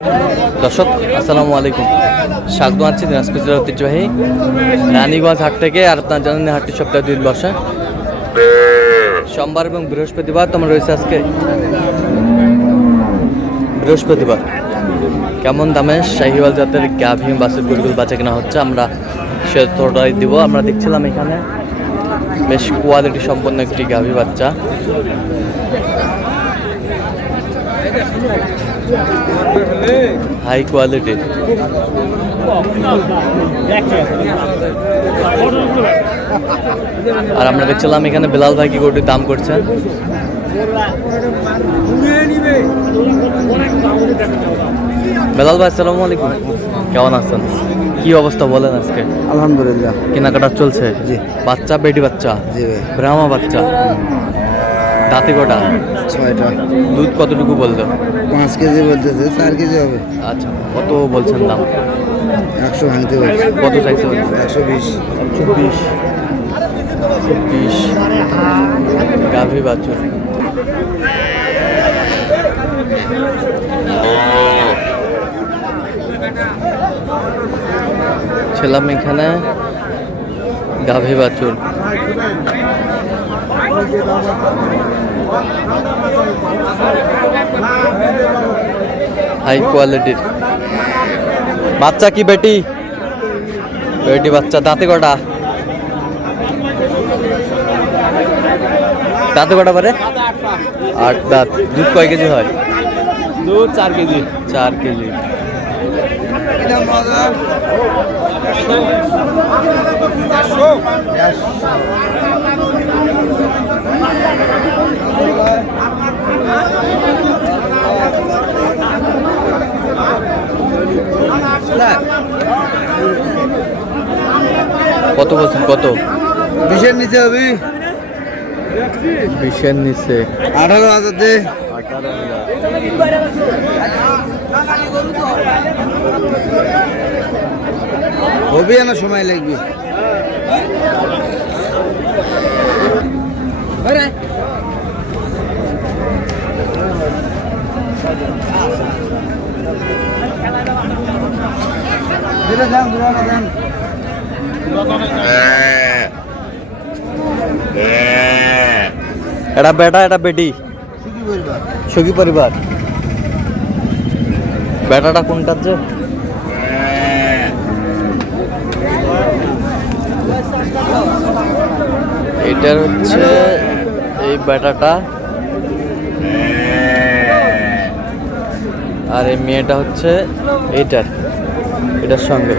দর্শক আসসালামু আলাইকুম, স্বাগত আছি দিনাজপুর জেলার ঐতিহ্যবাহী রানীগঞ্জ হাট থেকে। আর আপনার জানেন হাটটি সপ্তাহে 2 দিন বসে, সোমবার এবং বৃহস্পতিবার। তোমার রয়েছে আজকে বৃহস্পতিবার। কেমন দামে শাহিওয়াল জাতের গাভী বাছুর গরুগুলো বাচ্চা কেনা হচ্ছে আমরা সে তথ্যটাই দিব। আমরা দেখছিলাম এখানে বেশ কোয়ালিটি সম্পন্ন একটি গাভী বাচ্চা, হাই কোয়ালিটি। আর আমরা দেখছিলাম এখানে বেলাল ভাই কি গরুটির দাম করছেন। বেলাল ভাই আসসালামু আলাইকুম, কেমন আছেন? কি অবস্থা বলেন আজকে? আলহামদুলিল্লাহ, কেনাকাটা চলছে? জি। বাচ্চা বেটি বাচ্চা? জি ভাই। ব্রাহ্মা বাচ্চা, দাঁতি কটা? 6টা। দুধ কতটুকু বলতো? 5 কেজি বলতেছে, 4 কেজি হবে। আচ্ছা, কত বলছেন দাম? 100 ভাঙতে বলছে। কত চাইছে? 120। 120 গাভী বাছুর। ছিলাম এখানে গাভী বাছুর, হাই কোয়ালিটির। বাচ্চা কি বেটি? বেটি বাচ্চা। দাঁতে কটা? দাঁতে কটা পারে? 8 দাঁত। দুধ কয় কেজি হয়? দুধ 4 কেজি। 4 কেজি। কত বলছেন? কত? 20-এর নিচে হবে। 20-এর নিচে। 18,000 দে। 18,000 হবে না, সময় লাগবে। এটা বেটা, এটা বেটি? সখী পরিবার। বেটাটা কোনটার যে? এটার হচ্ছে এই বেটাটা, আর এই মেয়েটা হচ্ছে এটার সঙ্গে।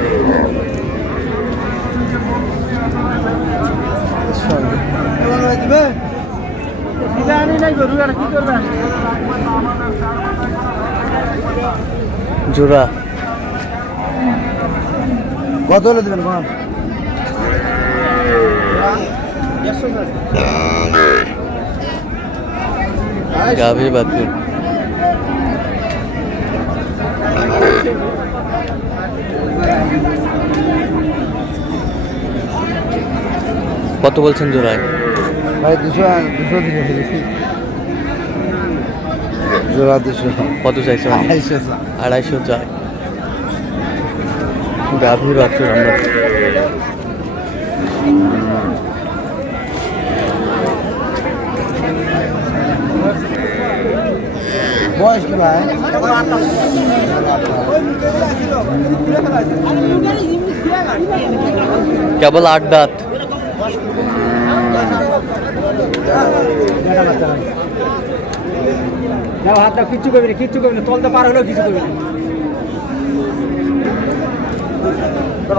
জোড়া কত হলে দেবেন? কোন গাভী বাছুর। কত বলছেন জোড়ায়? ভাই 200 দিলে জোড়া 200। কত চাইছে? 250 চাই। গাভী বাছুর আমরা বয়স কি ভাই? কেবল 8 দাঁত। কিচ্ছু করবি না, কিচ্ছু করবি না, তলতে পার হলেও কিছু করবি না।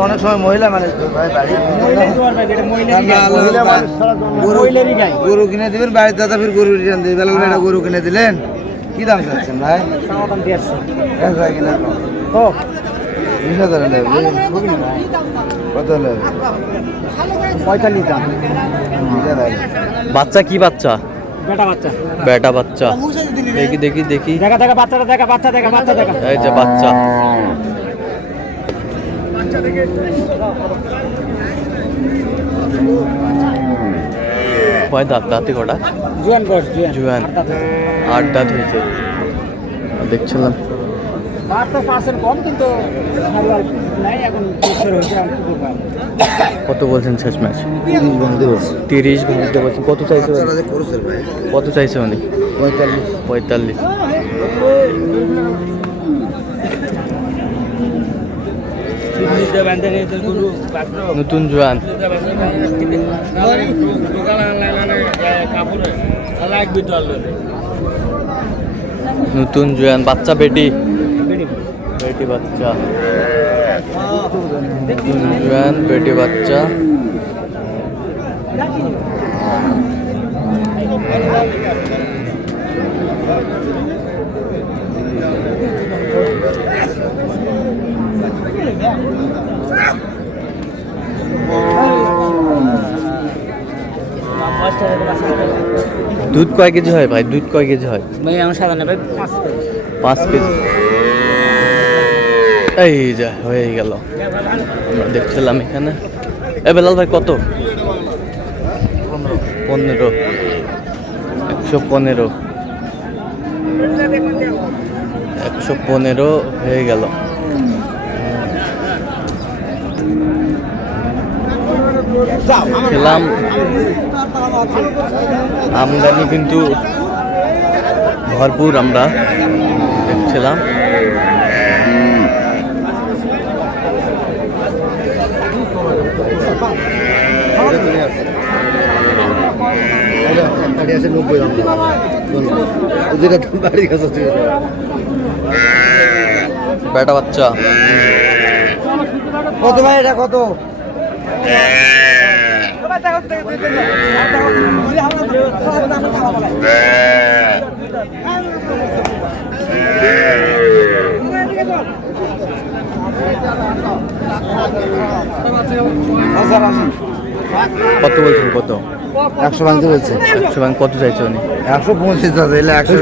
অনেক সময় মহিলা মানুষ ভাই বাড়ি গরু কিনে দিবেন বাড়ির দাদা, ফির গরু রিটার্ন দিবে। বেলাল ভাই গরু কিনে দিলেন, কি দাম চাচ্ছেন ভাই? 150 কিনা। 20,000 নেবে। কত নেবে? 45 দাম। বাচ্চা কি বাচ্চা? বেটা বাচ্চা। বেটা বাচ্চা। দেখি দেখি দেখি। দেখা দেখা বাচ্চাটা দেখা, বাচ্চা দেখা, বাচ্চা দেখা। এই যে বাচ্চা। কয় দাঁত? দাঁতে কটা? জুয়ান বস, জুয়ান। 8 দাঁত হয়েছে। দেখছিলাম বার তো পার্সেন্ট কম কিন্তু শাহিওয়াল নাই এখন 200 হয়েছে আমি কি করবো কত বলছেন শেষ ম্যাচ? 30 ভাঙতে বলছে 30 ভাঙতে বলছেন। কত চাইছে উনি? বাচ্চারা যে করছে ভাই কত চাইছে উনি? 45 45। নতুন জোয়ান নতুন জোয়ান বাচ্চা বেটি বেটি বাচ্চা নতুন জোয়ান বেটি বাচ্চা। দুধ কয় কেজি হয় ভাই? দুধ কয় কেজি হয়? ভাই আমার সাধারণ ভাই 5 কেজি। এই যা হয়ে গেল। আমরা দেখছিলাম এখানে। এ বেলাল ভাই কত? 15 115 115 হয়ে গেল। খেলাম আমদানি কিন্তু ভরপুর আমরা দেখছিলাম। বেটা বাচ্চা কত ভাই এটা কত? কত বলছেন? কত? 100 ভাঙতে বলছে 100 ভাঙ কত চাইছে উনি? 125 আছে এলে 100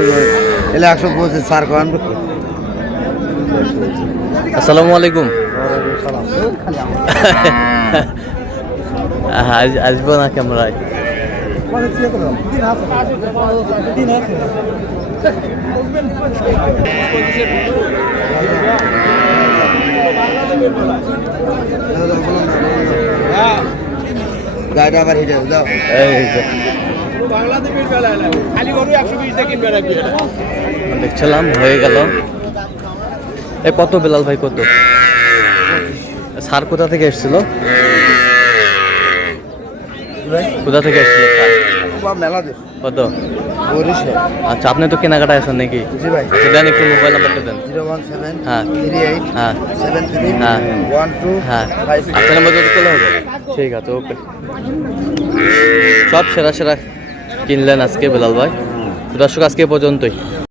এলে 125 স্যার কোন আসসালামু আলাইকুম। আজ আসবো না ক্যামেরায়। গাড়িটা আবার হিটে দাও এই যে দেখছিলাম হয়ে গেল। এ কত বেলাল ভাই কত? স্যার কোথা থেকে এসেছিল? কোথা থেকে এসেছিল স্যার? মেলা দে কত? 45 আচ্ছা আপনি তো কেনাকাটা আছেন নাকি? জি ভাই আচ্ছা, দেন একটু মোবাইল নাম্বারটা দেন। 017 হ্যাঁ 38 হ্যাঁ 73 হ্যাঁ 12 হ্যাঁ 56 আপনার নাম্বার যত তোলা হবে। ঠিক আছে ওকে। সব সেরা সেরা কিনলেন আজকে বেলাল ভাই। দর্শক আজকে পর্যন্তই।